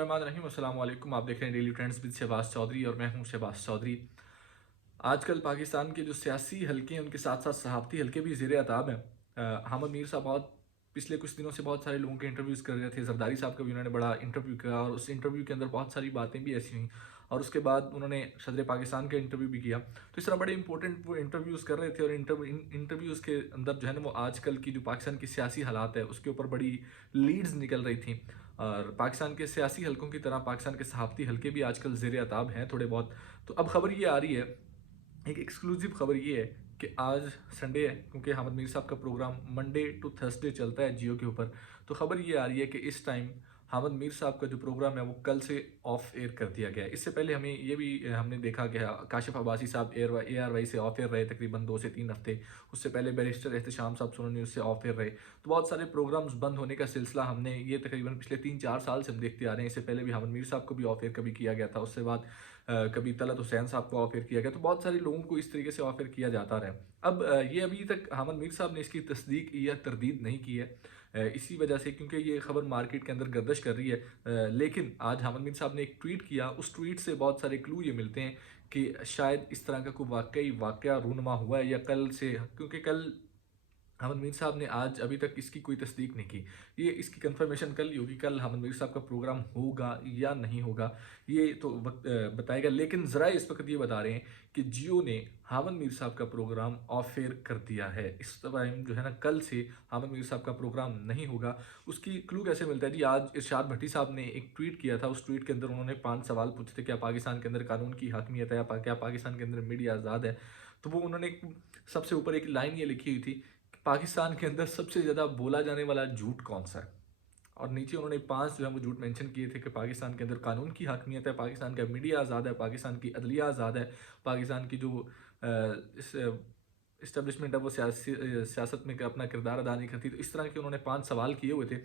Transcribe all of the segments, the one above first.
रहीम अस्सलाम वालेकुम। आप देख रहे हैं daily trends with Shahbaz Chaudhary और मैं हूं शहबाज चौधरी। आजकल पाकिस्तान के जो सियासी हलके हैं उनके साथ साथ सहाफ़ती हलके भी ज़ेर अताब हैं। हामिद मीर साहब बहुत पिछले कुछ दिनों से बहुत सारे लोगों के इंटरव्यूज़ कर रहे थे। जरदारी साहब का भी उन्होंने बड़ा इंटरव्यू किया और उस इंटरव्यू के अंदर बहुत सारी बातें भी ऐसी हुई और उसके बाद उन्होंने सदर पाकिस्तान का इंटरव्यू भी किया। तो इस तरह बड़े इंपॉर्टेंट वो इंटरव्यूज़ कर रहे थे और इंटरव्यूज़ के अंदर जो है ना वो आजकल की जो पाकिस्तान की सियासी हालात है उसके ऊपर बड़ी लीड्स निकल रही थी। और पाकिस्तान के सियासी हलकों की तरह पाकिस्तान के सहाफ़ती हलके भी आजकल ज़ेर अताब हैं थोड़े बहुत। तो अब खबर ये आ रही है, एक एक्सक्लूसिव खबर ये है कि आज संडे है, क्योंकि हामिद मीर साहब का प्रोग्राम मंडे टू थर्सडे चलता है जियो के ऊपर। तो खबर ये आ रही है कि इस टाइम हामिद मीर साहब का जो प्रोग्राम है वो कल से ऑफ एयर कर दिया गया है। इससे पहले हमें ये भी हमने देखा कि काशिफ अब्बासी साहब ARY से ऑफ एयर रहे तकरीबन 2 से 3 हफ्ते। उससे पहले बैरिस्टर एहतशाम साहब सोनू न्यूज़ से ऑफ एयर रहे। तो बहुत सारे प्रोग्राम्स बंद होने का सिलसिला हमने ये तकरीबन पिछले 3-4 साल से हम देखते आ रहे हैं। इससे पहले भी हामिद मीर साहब को भी ऑफ एयर कभी किया गया था, उससे बाद कभी तलत हुसैन साहब को ऑफर किया गया। तो बहुत सारे लोगों को इस तरीके से ऑफर किया जाता रहा। अब ये अभी तक हामिद मीर साहब ने इसकी तस्दीक या तरदीद नहीं की है, इसी वजह से, क्योंकि ये खबर मार्केट के अंदर गर्दिश कर रही है। लेकिन आज हामिद मीर साहब ने एक ट्वीट किया, उस ट्वीट से बहुत सारे क्लू ये मिलते हैं कि शायद इस तरह का कोई वाकई वाकया रूनमा हुआ है या कल से, क्योंकि कल हामिद मीर साहब ने आज अभी तक इसकी कोई तस्दीक नहीं की। ये इसकी कंफर्मेशन कल ही होगी, कल हामिद मीर साहब का प्रोग्राम होगा या नहीं होगा ये तो वक्त बताएगा। लेकिन ज़रा इस वक्त ये बता रहे हैं कि जियो ने हामिद मीर साहब का प्रोग्राम ऑफ एयर कर दिया है। इस टाइम जो है ना कल से हामिद मीर साहब का प्रोग्राम नहीं होगा। उसकी क्लू कैसे मिलता है जी? आज इरशाद भट्टी साहब ने एक ट्वीट किया था, उस ट्वीट के अंदर उन्होंने 5 सवाल पूछे थे। क्या पाकिस्तान के अंदर कानून की हाकमियत है, या क्या पाकिस्तान के अंदर मीडिया आज़ाद है? तो वो उन्होंने सबसे ऊपर एक लाइन ये लिखी हुई थी, पाकिस्तान के अंदर सबसे ज़्यादा बोला जाने वाला झूठ कौन सा है? और नीचे उन्होंने 5 जो है वो झूठ मेंशन किए थे कि पाकिस्तान के अंदर कानून की हाकमियत है, पाकिस्तान का मीडिया आज़ाद है, पाकिस्तान की अदलिया आज़ाद है, पाकिस्तान की जो इस इस्टेब्लिशमेंट है वो सियासत में अपना किरदार अदा नहीं करती। तो इस तरह के उन्होंने 5 सवाल किए हुए थे।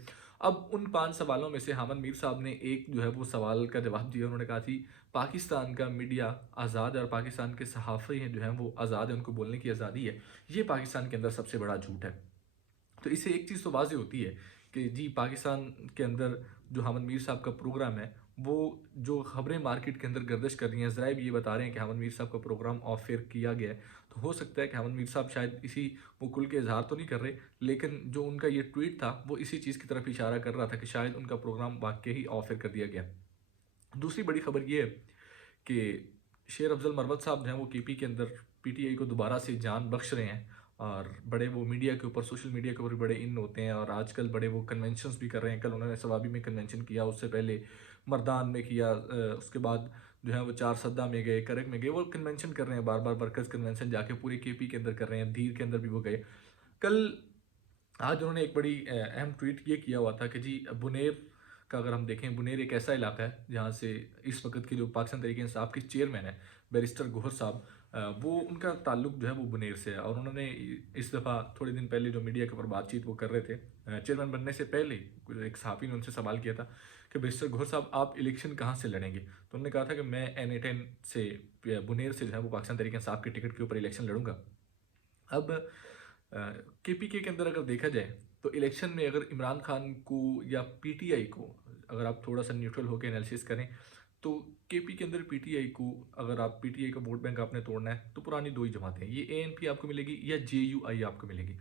अब उन 5 सवालों में से हामिद मीर साहब ने एक जो है वो सवाल का जवाब दिया। उन्होंने कहा थी पाकिस्तान का मीडिया आज़ाद है और पाकिस्तान के सहाफ़ी हैं जो हैं वो आज़ाद है, उनको बोलने की आज़ादी है। ये पाकिस्तान के अंदर सबसे बड़ा झूठ है। तो इससे एक चीज़ तो वाज़ेह होती है कि जी पाकिस्तान के अंदर जो हामिद मीर साहब का प्रोग्राम है, वो जो खबरें मार्केट के अंदर गर्दिश कर रही हैं, ज़राए भी ये बता रहे हैं कि हामिद मीर साहब का प्रोग्राम ऑफ एयर किया गया है। तो हो सकता है कि हामिद मीर साहब शायद इसी वो खुल के इजहार तो नहीं कर रहे, लेकिन जो उनका ये ट्वीट था वो इसी चीज़ की तरफ इशारा कर रहा था कि शायद उनका प्रोग्राम वाकई ही ऑफ एयर कर दिया गया। दूसरी बड़ी खबर ये है कि शेर अफजल मरवत साहब जो हैं वो केपी के अंदर पीटीआई को दोबारा से जान बख्श रहे हैं और बड़े वो मीडिया के ऊपर, सोशल मीडिया के ऊपर बड़े इन होते हैं और आजकल बड़े वो कन्वेंशंस भी कर रहे हैं। कल उन्होंने सवाबी में कन्वेंशन किया, उससे पहले मर्दान में किया, उसके बाद जो है वो चार सद्दा में गए, करक में गए, वो कन्वेंशन कर रहे हैं बार बार, वर्कर्स कन्वेंशन जाके पूरे केपी के अंदर कर रहे हैं, धीर के अंदर भी वो गए। कल आज उन्होंने एक बड़ी अहम ट्वीट ये किया हुआ था कि जी बुनेर का अगर हम देखें, बुनेर एक ऐसा इलाका है जहाँ से इस वक्त के जो पाकिस्तान तहरीक इंसाफ के चेयरमैन है बैरिस्टर गोहर साहब, वो उनका ताल्लुक जो है वो बुनेर से है। और उन्होंने इस दफ़ा थोड़े दिन पहले जो मीडिया के ऊपर बातचीत वो कर रहे थे, चेयरमैन बनने से पहले एक सहाफ़ी ने उनसे सवाल किया था कि बैरिस्टर गोहर साहब आप इलेक्शन कहाँ से लड़ेंगे? तो उन्होंने कहा था कि मैं NA10 से, बुनेर से जो है वो पाकिस्तान तहरीक इंसाफ के टिकट के ऊपर इलेक्शन लड़ूंगा। अब KPK के अंदर अगर देखा जाए तो इलेक्शन में अगर इमरान खान को या पीटीआई को, अगर आप थोड़ा सा न्यूट्रल होकर एनालिसिस करें, तो केपी के अंदर पीटीआई को, अगर आप पीटीआई का वोट बैंक आपने तोड़ना है तो पुरानी दो ही जमातें हैं, ये ANP आपको मिलेगी या JUI आपको मिलेगी।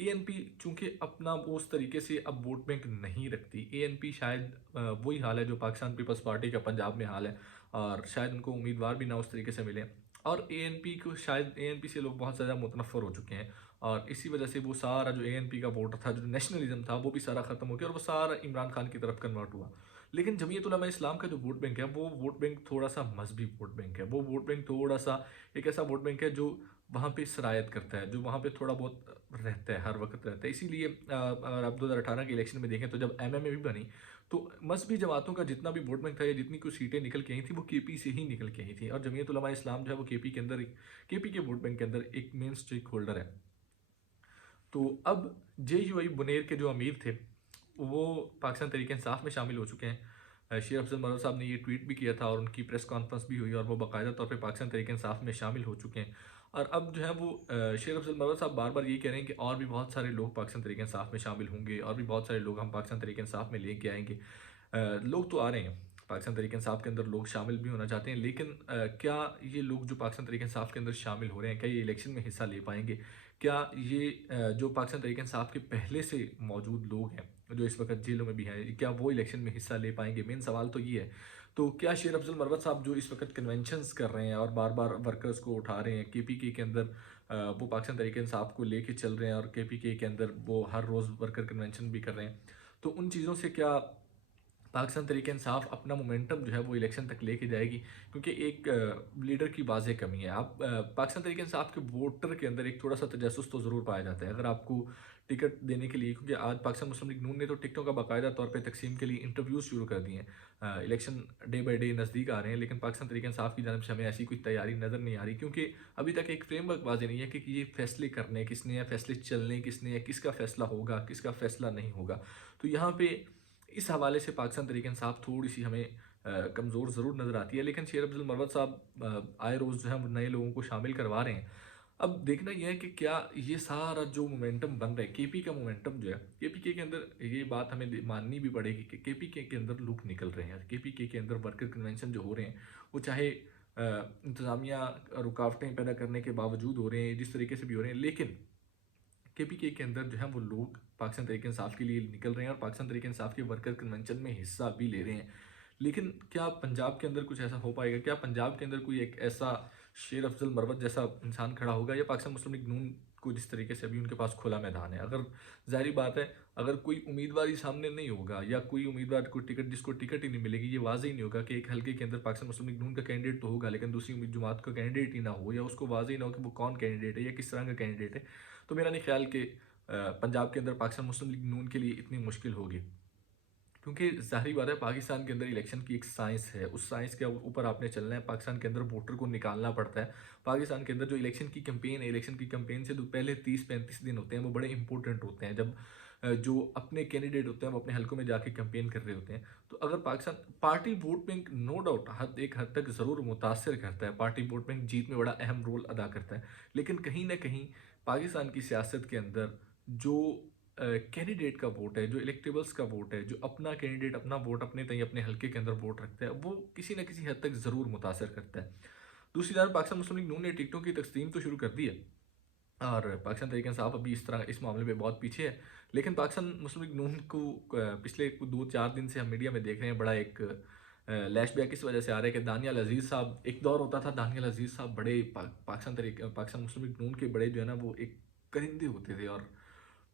ANP चूंकि अपना वो उस तरीके से अब वोट बैंक नहीं रखती, ANP शायद वही हाल है जो पाकिस्तान पीपल्स पार्टी का पंजाब में हाल है और शायद उनको उम्मीदवार भी ना उस तरीके से मिले। और ANP को शायद, ANP से लोग बहुत ज़्यादा मुतनफ़र हो चुके हैं और इसी वजह से वो सारा जो ANP का वोटर था, जो नेशनलिज्म था, वो भी सारा ख़त्म हो गया और वो सारा इमरान खान की तरफ कन्वर्ट हुआ। लेकिन जमीयत उलमा इस्लाम का जो वोट बैंक है, वो वोट बैंक थोड़ा सा मजहबी वोट बैंक है। वो वोट बैंक थोड़ा सा एक ऐसा वोट बैंक है जो वहाँ पे सरायत करता है, जो वहाँ पे थोड़ा बहुत रहता है, हर वक्त रहता है। इसीलिए अगर आप 2018 के इलेक्शन में देखें तो जब MMA भी बनी तो मजहबी जमातों का जितना भी वोट बैंक था या जितनी कुछ सीटें निकल के आई थी वो KP से ही निकल के आई थी। और जमीयत उलमा इस्लाम जो है वो KP के अंदर, KP के वोट बैंक के अंदर एक मेन स्टेक होल्डर है। तो अब JUI बुनेर के जो अमीर थे वो पाकिस्तान तहरीक इंसाफ में शामिल हो चुके हैं। शेर अफजल मरवत साहब ने ये ट्वीट भी किया था और उनकी प्रेस कॉन्फ्रेंस भी हुई और वो बाकायदा तौर पे पाकिस्तान तहरीक इंसाफ में शामिल हो चुके हैं। और अब जो है वो शेर अफजल मरवत साहब बार बार ये कह रहे हैं कि और भी बहुत सारे लोग पाकिस्तान तहरीक इंसाफ में शामिल होंगे और भी बहुत सारे लोग हम पाकिस्तान तहरीक इंसाफ में लेके आएंगे। लोग तो आ रहे हैं, पाकिस्तान तहरीक इंसाफ के अंदर लोग शामिल भी होना चाहते हैं, लेकिन क्या ये लोग जो पाकिस्तान तहरीक इंसाफ के अंदर शामिल हो रहे हैं, क्या ये इलेक्शन में हिस्सा ले पाएंगे? क्या ये जो पाकिस्तान तहरीक इंसाफ के पहले से मौजूद लोग हैं जो इस वक्त जेलों में भी हैं, क्या वो इलेक्शन में हिस्सा ले पाएंगे? मेन सवाल तो ये है। तो क्या शेर अफजल मरवत साहब जो इस वक्त कन्वेंशंस कर रहे हैं और बार बार वर्कर्स को उठा रहे हैं केपीके के अंदर, वो पाकिस्तान तहरीक इंसाफ को लेके चल रहे हैं और केपीके के अंदर वो हर रोज़ वर्कर कन्वेंशन भी कर रहे हैं, तो उन चीज़ों से क्या पाकिस्तान तहरीक इंसाफ अपना मोमेंटम जो है वो इलेक्शन तक लेके जाएगी? क्योंकि एक लीडर की वाज़ेह कमी है। आप पाकिस्तान तहरीक इंसाफ के वोटर के अंदर एक थोड़ा सा तजस्सुस तो ज़रूर पाया जाता है। अगर आपको टिकट देने के लिए, क्योंकि आज पाकिस्तान मुस्लिम लीग नून ने तो टिकटों का बाकायदा तौर पे तकसीम के लिए इंटरव्यूज़ शुरू कर दिए हैं। इलेक्शन डे बाई डे नज़दीक आ रहे हैं, लेकिन पाकिस्तान तहरीक इंसाफ की जानब से हमें ऐसी कोई तैयारी नज़र नहीं आ रही, क्योंकि अभी तक एक फ्रेमवर्क वाज़ेह नहीं है कि ये फैसले करने किसने हैं, फैसले चलने किसने हैं, किसका फैसला होगा, किसका फैसला नहीं होगा। तो यहाँ पे इस हवाले से पाकिस्तान तहरीक इंसाफ थोड़ी सी हमें कमज़ोर ज़रूर नज़र आती है, लेकिन शेर अफजल मरवत साहब आए रोज़ जो है वो नए लोगों को शामिल करवा रहे हैं। अब देखना यह है कि क्या ये सारा जो मोमेंटम बन रहा है, केपी का मोमेंटम जो है, केपीके के अंदर ये बात हमें माननी भी पड़ेगी कि केपीके के अंदर लोग निकल रहे हैं। केपीके के अंदर वर्कर कन्वेंशन जो हो रहे हैं, वो चाहे इंतज़ामिया रुकावटें पैदा करने के बावजूद हो रहे हैं, जिस तरीके से भी हो रहे हैं, लेकिन केपीके के अंदर जो है वो लोग पाकिस्तान तहरीक इंसाफ के लिए निकल रहे हैं और पाकिस्तान तहरीक इंसाफ के वर्कर कन्वेंशन में हिस्सा भी ले रहे हैं। लेकिन क्या पंजाब के अंदर कुछ ऐसा हो पाएगा? क्या पंजाब के अंदर कोई एक ऐसा शेर अफजल मरवत जैसा इंसान खड़ा होगा, या पाकिस्तान मुस्लिम लीग नून को जिस तरीके से अभी उनके पास खुला मैदान है, अगर जाहिर बात है अगर कोई उम्मीदवार ही सामने नहीं होगा, या कोई उम्मीदवार को टिकट जिसको टिकट ही नहीं मिलेगी, ये वाज़ेह ही नहीं होगा कि एक हल्के के अंदर पाकिस्तान मुस्लिम लीग नून का कैंडिडेट तो होगा लेकिन दूसरी जमात का कैंडिडेट ही ना हो, या उसको वाज़ेह ही ना हो कि वो कौन कैंडिडेट है या किस तरह का कैंडिडेट है, तो मेरा नहीं ख्याल कि पंजाब के अंदर पाकिस्तान मुस्लिम लीग नून के लिए इतनी मुश्किल होगी। क्योंकि ज़ाहिर बात है पाकिस्तान के अंदर इलेक्शन की एक साइंस है, उस साइंस के ऊपर आपने चलना है। पाकिस्तान के अंदर वोटर को निकालना पड़ता है। पाकिस्तान के अंदर जो इलेक्शन की कैंपेन है, इलेक्शन की कैंपेन से जो पहले 30-35 दिन होते हैं वो बड़े इंपॉर्टेंट होते हैं, जब जो अपने कैंडिडेट होते हैं वो अपने हलकों में जाके कैंपेन कर रहे होते हैं। तो अगर Pakistan party vote bank no doubt एक हद तक ज़रूर मुतासर करता है, पार्टी वोट बैंक जीत में बड़ा अहम रोल अदा करता है, लेकिन कहीं ना कहीं पाकिस्तान की सियासत के अंदर जो कैंडिडेट का वोट है, जो इलेक्टेबल्स का वोट है, जो अपना कैंडिडेट अपना वोट अपने तय अपने हल्के के अंदर वोट रखता है, वो किसी न किसी हद तक ज़रूर मुतासर करता है। दूसरी तरफ पाकिस्तान मुस्लिम लीग नून ने टिकटों की तकसीम तो शुरू कर दी है, और पाकिस्तान तहरीक इंसाफ अभी इस तरह इस मामले में बहुत पीछे है, लेकिन पाकिस्तान मुस्लिम लीग नून को पिछले 2-4 दिन से हम मीडिया में देख रहे हैं, बड़ा एक लैश बैक इस वजह से आ रहा है कि दानियाल अजीज़ साहब, एक दौर होता था दानियाल अजीज़ साहब बड़े पाकिस्तान मुस्लिम लीग नून के बड़े जो है ना वो एक करिंदे होते थे, और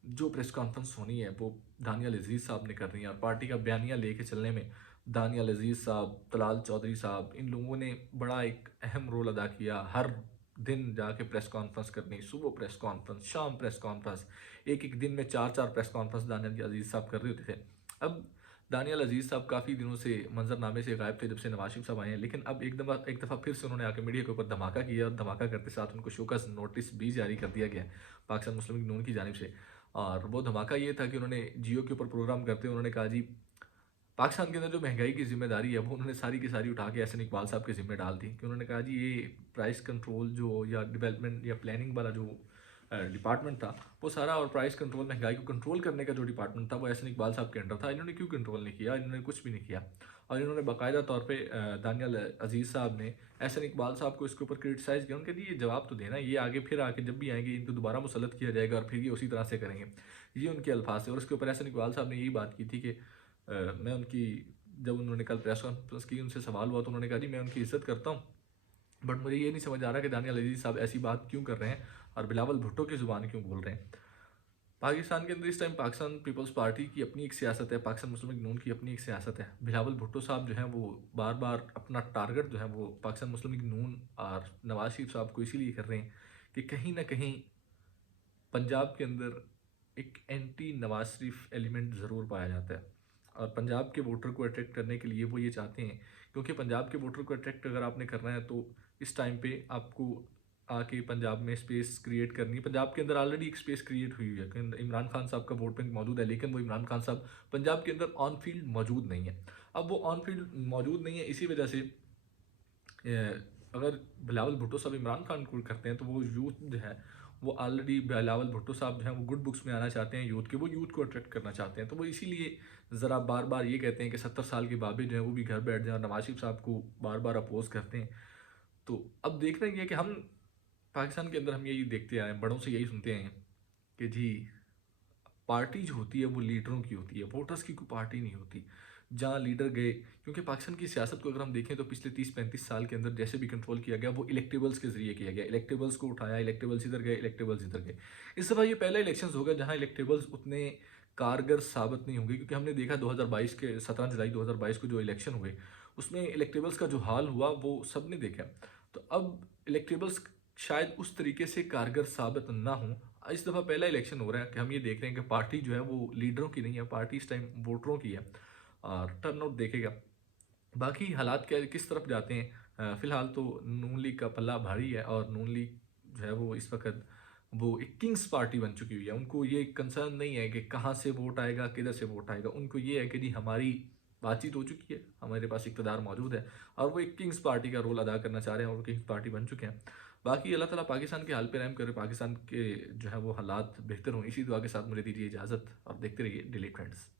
जो प्रेस कॉन्फ्रेंस होनी है वो दानियाल अजीज़ साहब ने करनी है, और पार्टी का बयानिया लेके चलने में दानियाल अजीज़ साहब, तलाल चौधरी साहब, इन लोगों ने बड़ा एक अहम रोल अदा किया। हर दिन जाके प्रेस कॉन्फ्रेंस करनी, सुबह प्रेस कॉन्फ्रेंस, शाम प्रेस कॉन्फ्रेंस, एक एक दिन में 4-4 प्रेस कॉन्फ्रेंस दानियाल अजीज़ साहब कर रहे होते थे। अब दानियाल अजीज़ साहब काफ़ी दिनों से मंजरनामे से गायब थे जब से नवाज शरीफ साहब आए हैं, लेकिन अब एक दफ़ा फिर से उन्होंने आके मीडिया के ऊपर धमाका किया, और धमाका करते साथ उनको शोकस नोटिस भी जारी कर दिया गया पाकिस्तान मुस्लिम लीग नून की जानिब से। और वो धमाका ये था कि उन्होंने जियो के ऊपर प्रोग्राम करते हुए उन्होंने कहा जी पाकिस्तान के अंदर जो महंगाई की जिम्मेदारी है वो उन्होंने सारी की सारी उठा के एहसन इकबाल साहब के जिम्मे डाल दी, कि उन्होंने कहा जी ये प्राइस कंट्रोल जो या डेवलपमेंट या प्लानिंग वाला जो डिपार्टमेंट था वो सारा, और प्राइस कंट्रोल महंगाई को कंट्रोल करने का जो डिपार्टमेंट था वो एहसन इकबाल साहब के अंडर था। इन्होंने क्यों कंट्रोल नहीं किया? इन्होंने कुछ भी नहीं किया, और इन्होंने बाकायदा तौर पे दानियाल अजीज़ साहब ने एहसन इकबाल साहब को इसके ऊपर क्रिटिसाइज़ किया। उनके लिए ये जवाब तो देना, ये आगे फिर आके जब भी आएंगे इनको दोबारा मुसलत किया जाएगा और फिर ये उसी तरह से करेंगे, ये उनके अल्फाज थे। और उसके ऊपर एहसन इकबाल साहब ने यही बात की थी कि मैं उनकी, जब उन्होंने कल प्रेस कॉन्फ्रेंस की उनसे सवाल हुआ तो उन्होंने कहा जी मैं उनकी इज़्ज़त करता हूँ, बट मुझे ये नहीं समझ आ रहा कि दानियाल अजीज़ साहब ऐसी बात क्यों कर रहे हैं और बिलावल भुट्टो की ज़ुबान क्यों बोल रहे हैं। पाकिस्तान के अंदर इस टाइम पाकिस्तान पीपल्स पार्टी की अपनी एक सियासत है, पाकिस्तान मुस्लिम लीग नून की अपनी एक सियासत है। बिलावल भुट्टो साहब जो हैं वो बार बार अपना टारगेट जो है वो पाकिस्तान मुस्लिम लीग नून और नवाज शरीफ साहब को इसीलिए कर रहे हैं कि कहीं ना कहीं पंजाब के अंदर एक एंटी नवाज शरीफ एलिमेंट ज़रूर पाया जाता है, और पंजाब के वोटर को अट्रैक्ट करने के लिए वो ये चाहते हैं, क्योंकि पंजाब के वोटर को अट्रैक्ट अगर आपने करना है तो इस टाइम पे आपको आके पंजाब में स्पेस क्रिएट करनी है। पंजाब के अंदर ऑलरेडी एक स्पेस क्रिएट हुई है, इमरान खान साहब का वोट बैंक मौजूद है, लेकिन वो इमरान खान साहब पंजाब के अंदर ऑन फील्ड मौजूद नहीं है। अब वो ऑन फील्ड मौजूद नहीं है, इसी वजह से अगर बिलावल भुट्टो साहब इमरान खान को करते हैं तो वो यूथ जो है वो ऑलरेडी बिलावल भुट्टो साहब जो हैं वो गुड बुक्स में आना चाहते हैं यूथ के, वो यूथ को अट्रैक्ट करना चाहते हैं। तो वो इसीलिए ज़रा बार बार ये कहते हैं कि 70 साल के बाबे जो हैं वो भी घर बैठ जाएं और नवाज शरीफ साहब को बार बार अपोज करते हैं। तो अब देखना ये है कि हम पाकिस्तान के अंदर हम यही देखते आए हैं, बड़ों से यही सुनते आए हैं कि जी पार्टी जो होती है वो लीडरों की होती है, वोटर्स की कोई पार्टी नहीं होती। जहाँ लीडर गए, क्योंकि पाकिस्तान की सियासत को अगर हम देखें तो पिछले 30-35 साल के अंदर जैसे भी कंट्रोल किया गया वो इलेक्टेबल्स के जरिए किया गया। इलेक्टेबल्स को उठाया, इलेक्टेबल्स इधर गए, इलेक्टेबल्स इधर गए। इस दफ़ा ये पहला इलेक्शन होगा जहाँ इलेक्टेबल्स उतने कारगर साबित नहीं होंगे, क्योंकि हमने देखा 2022 के 17 जुलाई 2022 को जो इलेक्शन हुए उसमें इलेक्टेबल्स का जो हाल हुआ वो सब ने देखा। तो अब इलेक्टेबल्स शायद उस तरीके से कारगर साबित ना हो। इस दफ़ा पहला इलेक्शन हो रहा है कि हम ये देख रहे हैं कि पार्टी जो है वो लीडरों की नहीं है, पार्टी इस टाइम वोटरों की है और टर्न आउट देखेगा। बाकी हालात क्या किस तरफ जाते हैं, फ़िलहाल तो नून लीग का पल्ला भारी है और नून लीग जो है वो इस वक्त वो एक किंग्स पार्टी बन चुकी हुई है। उनको ये कंसर्न नहीं है कि कहाँ से वोट आएगा, किधर से वोट आएगा। उनको ये है कि जी हमारी बातचीत हो चुकी है, हमारे पास इक़्तिदार मौजूद है और वो एक किंग्स पार्टी का रोल अदा करना चाह रहे हैं और वो किंग्स पार्टी बन चुके हैं। बाकी अल्लाह ताला पाकिस्तान के हाल पे रहम करे, पाकिस्तान के जो है वो हालात बेहतर हों, इसी दुआ के साथ मुझे दीजिए इजाज़त और देखते रहिए डेली ट्रेंड्स।